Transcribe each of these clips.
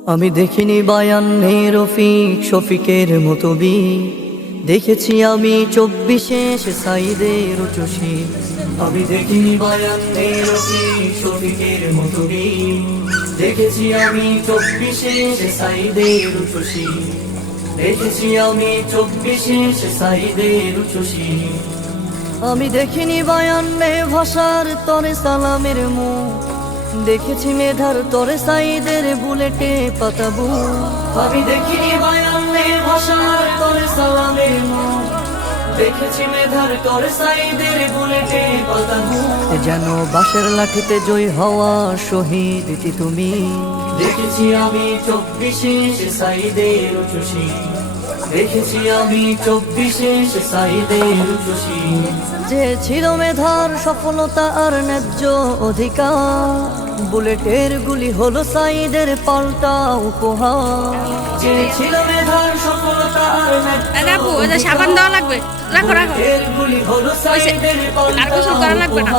আমি দেখিনি বায়ান্নে রফিক শফিকের মতো বি, দেখেছি আমি 24-এ সে সাইদের উচ্চশী। আমি দেখিনি বায়ান্নে রফিক শফিকের মতো বি, দেখেছি আমি 24-এ সে সাইদের উচ্চশী। দেখেছি আমি 24-এ সে সাইদের উচ্চশী। আমি দেখিনি বায়ান্নে ভাষার তরে সালামের মুখ, দেখেছি মেধার তরে সাইদের বুলেটে পাতাবু। আমি দেখিনি বায়ান্নে ভাষার তরে সালামের মুখ, দেখেছি মেধার তরে সাইদের বুলেটে পাতাবু। যেন বাঁশের লাঠিতে জয় হওয়া শহীদ তুমি, দেখেছি আমি 24-এ সে সাইদের উচ্চশী। দেখেছি আমি 24-এ সে সাইদের উচ্চশী। যে ছিল মেধার সফলতা আর ন্যায্য অধিকার, বুলেটের গুলি হলো সাইদের পাল্টা উপহার। যে ছিল মেধার সফলতা আর ন্যায্য সাবান দেওয়া লাগবে, রাখো রাখো, গুলি হলো সাইদের আর গোসল করা লাগবে না।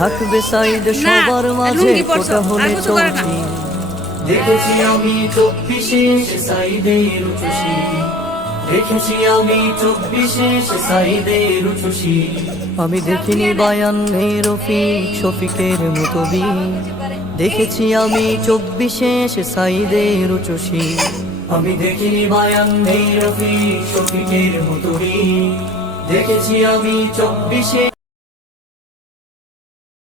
থাকবে সাইদ সবার মাঝে ফোটা হলে চলছি। দেখেছি আমি 24-এ সে সাইদের উচ্চশী। দেখেছি আমি 24-এ সে সাইদের উচ্চশী। আমি দেখিনি বায়ান্নে রফিক শফিকের মতো বি, দেখেছি আমি 24-এ সে সাইদের উচ্চশী। আমি দেখিনি বায়ান্নে রফিক শফিকের মতো বি, দেখেছি আমি 24-এ